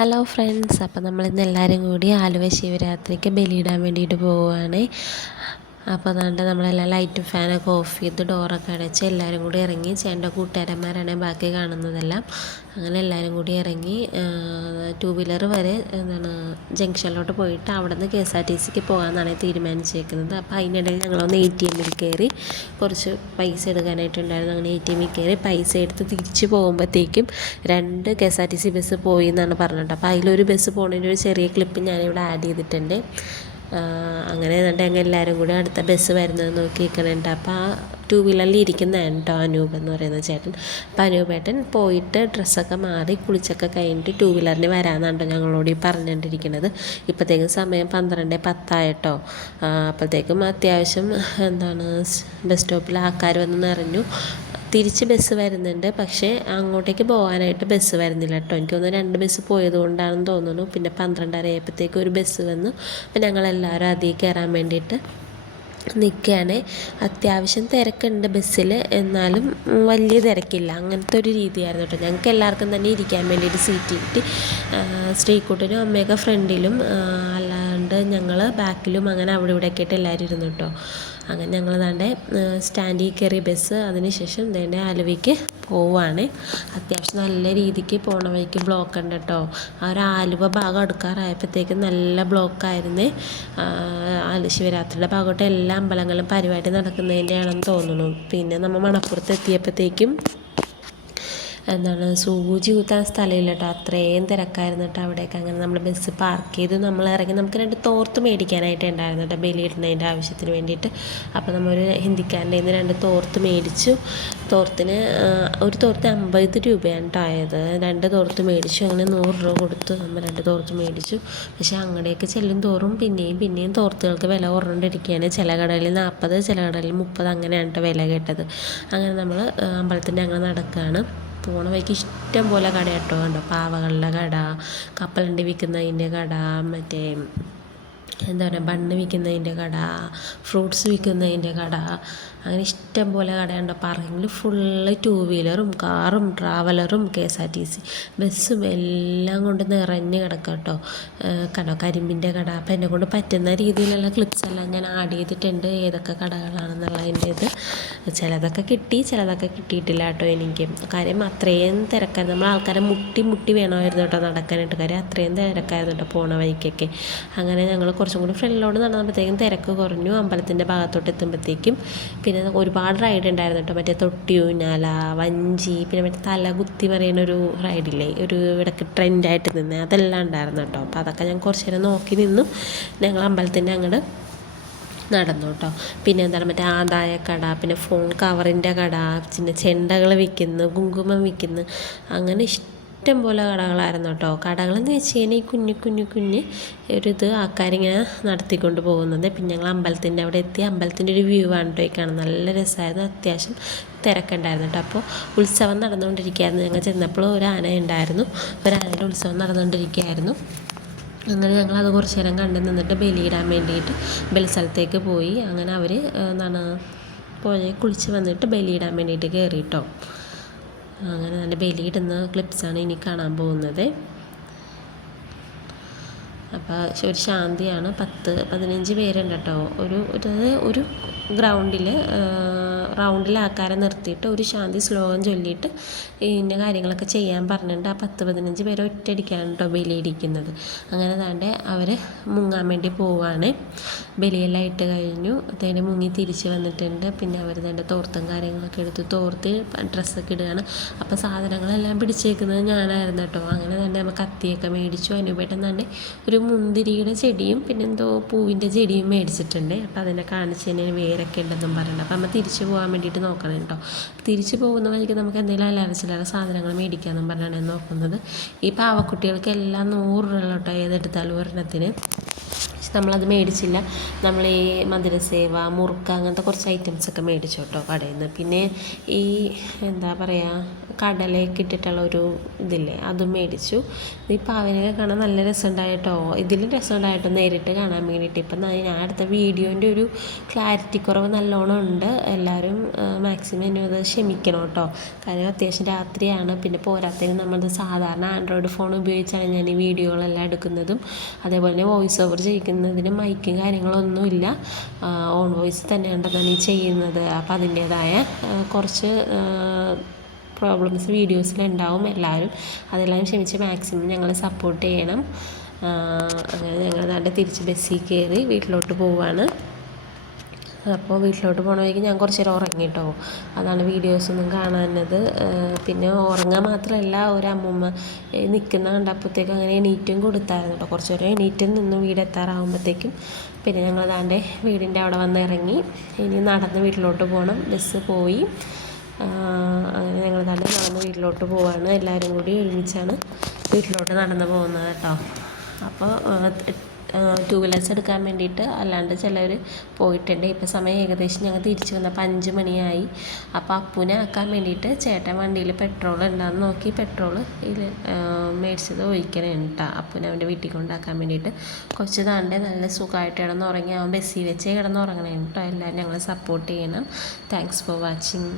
Hello friends, അപ്പോൾ നമ്മളിന്ന് എല്ലാവരും കൂടി ആലുവ ശിവരാത്രിക്ക് ബലിയിടാൻ വേണ്ടിയിട്ട് പോവുകയാണ്. അപ്പോൾ അതുകൊണ്ട് നമ്മളെല്ലാം ലൈറ്റും ഫാനൊക്കെ ഓഫ് ചെയ്ത് ഡോറൊക്കെ അടച്ച് എല്ലാവരും കൂടി ഇറങ്ങി. ചേട്ടൻ്റെ കൂട്ടുകാരന്മാരാണ് ബാക്കി കാണുന്നതെല്ലാം. അങ്ങനെ എല്ലാവരും കൂടി ഇറങ്ങി 2 വീലർ വരെ ജംഗ്ഷനിലോട്ട് പോയിട്ട് അവിടെ നിന്ന് KSRTCക്ക് പോകാമെന്നാണ് തീരുമാനിച്ചേക്കുന്നത്. അപ്പോൾ അതിനിടയിൽ ഞങ്ങളൊന്ന് ATMൽ കയറി കുറച്ച് പൈസ എടുക്കാനായിട്ടുണ്ടായിരുന്നു. അങ്ങനെ ATMൽ കയറി പൈസ എടുത്ത് തിരിച്ച് പോകുമ്പോഴത്തേക്കും 2 KSRTC ബസ് പോയി എന്നാണ് പറഞ്ഞിട്ട്. അപ്പോൾ അതിലൊരു ബസ് പോകുന്നതിൻ്റെ ഒരു ചെറിയ ക്ലിപ്പ് ഞാനിവിടെ ആഡ് ചെയ്തിട്ടുണ്ട്. അങ്ങനെ എന്നിട്ട് ഞങ്ങൾ എല്ലാവരും കൂടി അടുത്ത ബസ് വരുന്നത് നോക്കി നിൽക്കണുണ്ട്. അപ്പോൾ ആ 2 വീലറിൽ ഇരിക്കുന്നതാണ് കേട്ടോ അനൂപ് എന്ന് പറയുന്ന ചേട്ടൻ. അപ്പോൾ അനൂപേട്ടൻ പോയിട്ട് ഡ്രസ്സൊക്കെ മാറി കുളിച്ചൊക്കെ കഴിഞ്ഞിട്ട് 2 വീലറിന് വരാമെന്നാണ് ഞങ്ങളോട് പറഞ്ഞുകൊണ്ടിരിക്കുന്നത്. ഇപ്പോഴത്തേക്കും സമയം 12:10 ആയിട്ടോ. അപ്പോഴത്തേക്കും അത്യാവശ്യം ബസ് സ്റ്റോപ്പിൽ ആൾക്കാർ വന്ന് നിറഞ്ഞു. തിരിച്ച് ബസ് വരുന്നുണ്ട്, പക്ഷേ അങ്ങോട്ടേക്ക് പോകാനായിട്ട് ബസ് വരുന്നില്ല കേട്ടോ. എനിക്ക് തോന്നുന്നു 2 ബസ് പോയതുകൊണ്ടാണെന്ന് തോന്നുന്നു. പിന്നെ 12:30 ആയപ്പോഴത്തേക്കും ഒരു ബസ് വന്നു. അപ്പോൾ ഞങ്ങളെല്ലാവരും അതിൽ കയറാൻ വേണ്ടിയിട്ട് നിൽക്കുകയാണ്. അത്യാവശ്യം തിരക്കുണ്ട് ബസ്സിൽ, എന്നാലും വലിയ തിരക്കില്ല. അങ്ങനത്തെ ഒരു രീതിയായിരുന്നു കേട്ടോ. ഞങ്ങൾക്ക് എല്ലാവർക്കും തന്നെ ഇരിക്കാൻ വേണ്ടിയിട്ട് സീറ്റ് കിട്ടി. ശ്രീകുട്ടനും അമ്മയൊക്കെ ഫ്രണ്ടിലും അല്ലാണ്ട് ഞങ്ങൾ ബാക്കിലും അങ്ങനെ അവിടെ ഇവിടെയൊക്കെ ആയിട്ട് എല്ലാവരും ഇരുന്നു കേട്ടോ. അങ്ങനെ ഞങ്ങൾ സ്റ്റാൻഡിൽ കയറി ബസ്. അതിനുശേഷം ആലുവയ്ക്ക് പോവുകയാണ്. അത്യാവശ്യം നല്ല രീതിക്ക് പോണ വഴിക്ക് ബ്ലോക്ക് ഉണ്ട് കേട്ടോ. ആ ഒരു ആലുവ ഭാഗം അടുക്കാറായപ്പോഴത്തേക്കും നല്ല ബ്ലോക്കായിരുന്നു. ശിവരാത്രിയുടെ ഭാഗമായിട്ട് എല്ലാ അമ്പലങ്ങളും പരിപാടി നടക്കുന്നതിൻ്റെയാണെന്ന് തോന്നുന്നു. പിന്നെ നമ്മൾ മണപ്പുറത്ത് എത്തിയപ്പോഴത്തേക്കും സൂചി കുത്താൻ സ്ഥലമില്ല കേട്ടോ. അത്രയും തിരക്കായിരുന്നു കേട്ടോ അവിടേക്ക്. അങ്ങനെ നമ്മൾ ബസ് പാർക്ക് ചെയ്തു, നമ്മൾ ഇറങ്ങി. നമുക്ക് 2 തോർത്ത് മേടിക്കാനായിട്ട് ഉണ്ടായിരുന്നു കേട്ടോ, ബലിയിടുന്നതിൻ്റെ ആവശ്യത്തിന് വേണ്ടിയിട്ട്. അപ്പോൾ നമ്മളൊരു ഹിന്ദിക്കാരൻ്റെ നിന്ന് 2 തോർത്ത് മേടിച്ചു. തോർത്തിന് ഒരു തോർത്ത് 50 രൂപയാണ് കേട്ടോ ആയത്. 2 തോർത്ത് മേടിച്ചു. അങ്ങനെ 100 രൂപ കൊടുത്ത് നമ്മൾ 2 തോർത്ത് മേടിച്ചു. പക്ഷേ അങ്ങടേക്ക് ചെല്ലും തോറും പിന്നെയും തോർത്തുകൾക്ക് വില കുറഞ്ഞുകൊണ്ടിരിക്കുകയാണ്. ചില കടകളിൽ 40, ചില കടകളിൽ 30 അങ്ങനെയാണ് കേട്ടോ വില കേട്ടത്. അങ്ങനെ നമ്മൾ അമ്പലത്തിൻ്റെ അങ്ങനെ നടക്കുകയാണ്. പോണ വഴിക്ക് ഇഷ്ടം പോലെ കട കേട്ടോ. കണ്ടോ, പാവകളുടെ കട, കപ്പലണ്ടി വിൽക്കുന്നതിൻ്റെ കട, മറ്റേ ബണ്ണ് വിൽക്കുന്നതിൻ്റെ കട, ഫ്രൂട്ട്സ് വിൽക്കുന്നതിൻ്റെ കട, അങ്ങനെ ഇഷ്ടം പോലെ കടയുണ്ടോ. പാർക്കിങ്ങിൽ ഫുള്ള് 2 വീലറും കാറും ട്രാവലറും KSRTC ബസ്സും എല്ലാം കൊണ്ട് നിറഞ്ഞ് കിടക്കാം കേട്ടോ. കണ്ടോ, കരിമ്പിൻ്റെ കട. അപ്പോൾ എന്നെ കൊണ്ട് പറ്റുന്ന രീതിയിലുള്ള ക്ലിപ്സ് എല്ലാം ഞാൻ ആഡ് ചെയ്തിട്ടുണ്ട്, ഏതൊക്കെ കടകളാണെന്നുള്ളതിൻ്റെ ഇത്. ചിലതൊക്കെ കിട്ടി, ചിലതൊക്കെ കിട്ടിയിട്ടില്ല കേട്ടോ എനിക്ക്. കാര്യം അത്രയും തിരക്കായിരുന്നു. നമ്മൾ ആൾക്കാരെ മുട്ടി വേണമായിരുന്നു കേട്ടോ നടക്കാനായിട്ട്. കാര്യം അത്രയും തിരക്കായിരുന്നു കേട്ടോ പോണ വഴിക്കൊക്കെ. അങ്ങനെ ഞങ്ങൾ കുറച്ചും കൂടി ഫ്രണ്ടിലോട്ട് നടന്നപ്പോഴത്തേക്കും തിരക്ക് കുറഞ്ഞു. അമ്പലത്തിൻ്റെ ഭാഗത്തോട്ട് എത്തുമ്പോഴത്തേക്കും പിന്നെ ഒരുപാട് റൈഡ് ഉണ്ടായിരുന്നു കേട്ടോ. മറ്റേ തൊട്ടിയൂഞ്ഞാല, വഞ്ചി, പിന്നെ മറ്റേ തലകുത്തി പറയുന്നൊരു റൈഡില്ലേ, ഒരു ഇടയ്ക്ക് ട്രെൻഡായിട്ട് നിന്ന്, അതെല്ലാം ഉണ്ടായിരുന്നു കേട്ടോ. അപ്പോൾ അതൊക്കെ ഞാൻ കുറച്ച് നേരം നോക്കി നിന്നു. ഞങ്ങൾ അമ്പലത്തിൻ്റെ അങ്ങോട്ട് നടന്നു കേട്ടോ. പിന്നെ മറ്റേ ആദായക്കട, പിന്നെ ഫോൺ കവറിൻ്റെ കട, പിന്നെ ചെണ്ടകൾ വിൽക്കുന്നു, കുങ്കുമം വിൽക്കുന്നു, അങ്ങനെ ഇഷ്ടം പോലെ കടകളായിരുന്നു കേട്ടോ. കടകളെന്ന് വെച്ച് കഴിഞ്ഞാൽ ഈ കുഞ്ഞ് ഒരിത് ആൾക്കാരിങ്ങനെ നടത്തിക്കൊണ്ട് പോകുന്നത്. പിന്നെ ഞങ്ങൾ അമ്പലത്തിൻ്റെ അവിടെ എത്തി. അമ്പലത്തിൻ്റെ ഒരു വ്യൂ ആണ് കേട്ടോ ഈ കാണാൻ. നല്ല രസമായിരുന്നു. അത്യാവശ്യം തിരക്കുണ്ടായിരുന്നു കേട്ടോ. അപ്പോൾ ഉത്സവം നടന്നുകൊണ്ടിരിക്കുകയായിരുന്നു. ഞങ്ങൾ ചെന്നപ്പോൾ ഒരു ആന ഉണ്ടായിരുന്നു. ഒരു ആനയുടെ ഉത്സവം നടന്നുകൊണ്ടിരിക്കുകയായിരുന്നു. അങ്ങനെ ഞങ്ങളത് കുറച്ച് നേരം കണ്ടു നിന്നിട്ട് ബലിയിടാൻ വേണ്ടിയിട്ട് ബലിസ്ഥലത്തേക്ക് പോയി. അങ്ങനെ അവർ പോയി കുളിച്ച് വന്നിട്ട് ബലിയിടാൻ വേണ്ടിയിട്ട് കയറി കേട്ടോ. അങ്ങനെ നല്ല ബലിയിടുന്ന ക്ലിപ്സാണ് ഇനി കാണാൻ പോകുന്നത്. അപ്പോൾ ഒരു ശാന്തിയാണ്. 10-15 പേരുണ്ട് കേട്ടോ. ഒരു റൗണ്ടിൽ ആൾക്കാരെ നിർത്തിയിട്ട് ഒരു ശാന്തി ശ്ലോകം ചൊല്ലിയിട്ട് ഇന്ന കാര്യങ്ങളൊക്കെ ചെയ്യാൻ പറഞ്ഞിട്ടുണ്ട്. ആ 10-15 പേരെ ഒറ്റയടിക്കാണ് കേട്ടോ ബലിയിടിക്കുന്നത്. അങ്ങനെ അവർ മുങ്ങാൻ വേണ്ടി പോവുകയാണ്. ബലിയെല്ലാം ഇട്ട് കഴിഞ്ഞു. മുങ്ങി തിരിച്ച് വന്നിട്ടുണ്ട്. പിന്നെ അവർ തോർത്തും കാര്യങ്ങളൊക്കെ എടുത്ത് തോർത്ത് ഡ്രസ്സൊക്കെ ഇടുകയാണ്. അപ്പോൾ സാധനങ്ങളെല്ലാം പിടിച്ചേക്കുന്നത് ഞാനായിരുന്നു കേട്ടോ. അങ്ങനെ നമ്മൾ കത്തിയൊക്കെ മേടിച്ചു. അനുപേട്ടൻ ഒരു മുന്തിരിയുടെ ചെടിയും പിന്നെ പൂവിൻ്റെ ചെടിയും മേടിച്ചിട്ടുണ്ട്. അപ്പോൾ അതിനെ കാണിച്ചതിന് വേരൊക്കെ ഉണ്ടെന്നും പറയുന്നത്. അപ്പോൾ നമ്മൾ തിരിച്ച് പോകാൻ വേണ്ടിയിട്ട് നോക്കണം കേട്ടോ. തിരിച്ച് പോകുന്ന വഴിക്ക് നമുക്ക് എന്തെങ്കിലും അല്ലറ സാധനങ്ങൾ മേടിക്കാമെന്നും പറഞ്ഞാണ് നോക്കുന്നത്. ഈ പാവക്കുട്ടികൾക്ക് എല്ലാം 100 രൂപ കേട്ടോ ഏതെടുത്താലും ഒരെണ്ണത്തിന്. നമ്മളത് മേടിച്ചില്ല. നമ്മൾ ഈ മധുരസേവ, മുറുക്ക് അങ്ങനത്തെ കുറച്ച് ഐറ്റംസൊക്കെ മേടിച്ചു കേട്ടോ കടയിൽ നിന്ന്. പിന്നെ ഈ എന്താ പറയുക, കടലയൊക്കെ ഇട്ടിട്ടുള്ള ഒരു ഇതില്ലേ, അതും മേടിച്ചു. ഈ പാവനൊക്കെ കാണാൻ നല്ല രസമുണ്ടായിട്ടോ. ഇതിലും രസമുണ്ടായിട്ടോ നേരിട്ട് കാണാൻ വേണ്ടിയിട്ട്. ഇപ്പം ഞാൻ അടുത്ത വീഡിയോൻ്റെ ഒരു ക്ലാരിറ്റി കുറവ് നല്ലോണം ഉണ്ട്. എല്ലാവരും മാക്സിമം എന്നെ അത് ക്ഷമിക്കണം കേട്ടോ. കാര്യം അത്യാവശ്യം രാത്രിയാണ്. പിന്നെ പോരാത്തതിന് നമ്മളത് സാധാരണ ആൻഡ്രോയിഡ് ഫോൺ ഉപയോഗിച്ചാണ് ഞാൻ ഈ വീഡിയോകളെല്ലാം എടുക്കുന്നതും. അതേപോലെ തന്നെ വോയിസ് ഓവർ ചെയ്യിക്കുന്നതിന് മൈക്കും കാര്യങ്ങളൊന്നുമില്ല, ഓൺ വോയിസ് തന്നെയാണ് ഞാൻ ഈ ചെയ്യുന്നത്. അപ്പോൾ അതിൻ്റേതായ കുറച്ച് പ്രോബ്ലംസ് വീഡിയോസിലുണ്ടാവും. എല്ലാവരും അതെല്ലാം ക്ഷമിച്ച് മാക്സിമം ഞങ്ങളെ സപ്പോർട്ട് ചെയ്യണം. അങ്ങനെ ഞങ്ങൾ നാട്ടിൽ തിരിച്ച് ബസ്സിൽ കയറി വീട്ടിലോട്ട് പോവുകയാണ്. അപ്പോൾ വീട്ടിലോട്ട് പോകണ വഴിക്ക് ഞാൻ കുറച്ച് നേരം ഉറങ്ങി കേട്ടോ. അതാണ് വീഡിയോസൊന്നും കാണാനത്. പിന്നെ ഉറങ്ങാൻ മാത്രമല്ല, ഒരു അമ്മൂമ്മ നിൽക്കുന്ന കണ്ടപ്പോഴത്തേക്കും അങ്ങനെ എണീറ്റും കൊടുത്തായിരുന്നു കേട്ടോ. കുറച്ച് നേരം എണീറ്റും നിന്ന് വീടെത്താറാകുമ്പോഴത്തേക്കും പിന്നെ ഞങ്ങൾ അതാണ്ട് വീടിൻ്റെ അവിടെ വന്ന് ഇറങ്ങി. ഇനി നടന്ന് വീട്ടിലോട്ട് പോകണം. ബസ് പോയി. അങ്ങനെ ഞങ്ങൾ തന്നെ നടന്ന് വീട്ടിലോട്ട് പോവാണ്. എല്ലാവരും കൂടി ഒരുമിച്ചാണ് വീട്ടിലോട്ട് നടന്ന് പോകുന്നത് കേട്ടോ. അപ്പോൾ 2 വീലേഴ്സ് എടുക്കാൻ വേണ്ടിയിട്ട് അല്ലാണ്ട് ചിലർ പോയിട്ടുണ്ട്. ഇപ്പോൾ സമയം ഏകദേശം ഞങ്ങൾ തിരിച്ച് വന്നപ്പോൾ 5 മണിയായി. അപ്പോൾ അപ്പൂനെ ആക്കാൻ വേണ്ടിയിട്ട് ചേട്ടൻ വണ്ടിയിൽ പെട്രോൾ ഉണ്ടാകുന്ന നോക്കി പെട്രോൾ ഇതിൽ മേടിച്ചത് ഒഴിക്കണേണ് കേട്ടോ. അപ്പൂനെ അവൻ്റെ വീട്ടിൽ കൊണ്ടാക്കാൻ വേണ്ടിയിട്ട്. കുറച്ച് താണ്ടെ നല്ല സുഖമായിട്ട് കിടന്നുറങ്ങി. അവൻ ബസ്സിൽ വെച്ചേ കിടന്നുറങ്ങണേണ് കേട്ടോ. എല്ലാവരും ഞങ്ങളെ സപ്പോർട്ട് ചെയ്യണം. Thanks for watching.